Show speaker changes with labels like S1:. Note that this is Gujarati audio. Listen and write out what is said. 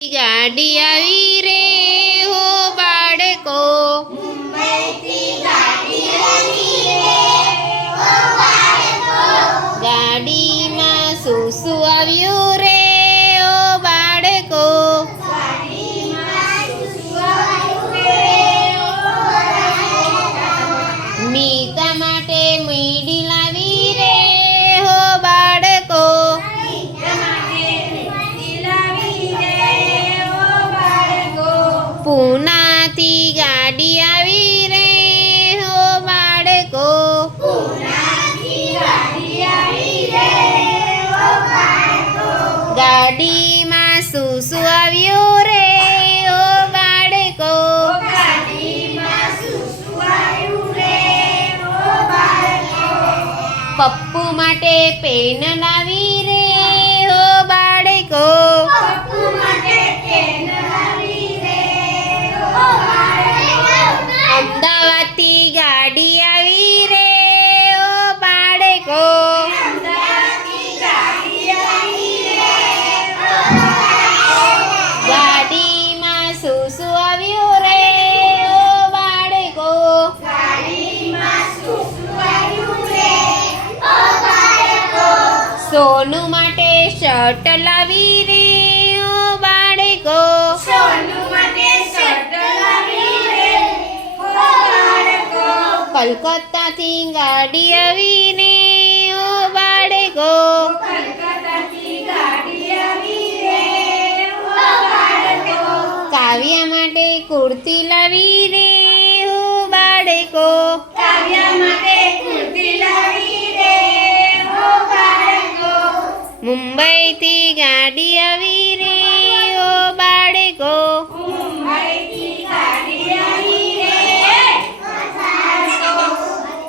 S1: ગાડી આવી રે હો બાળકો. ગાડીમાં શું શું આવ્યું? પૂનાથી ગાડી આવી રે હો બાળકો. ગાડીમાં શું શું આવ્યું રે ઓ બાળકો. પપ્પુ માટે પેન લાવી રે સોનુ માટે શર્ટ લાવી રે ઓ બાળકો. કલકત્તાથી ગાડી આવી રે ઓ બાળકો. કાવ્યા માટે કુર્તી લાવી રે ઓ બાળકો. મુંબઈથી ગાડી આવી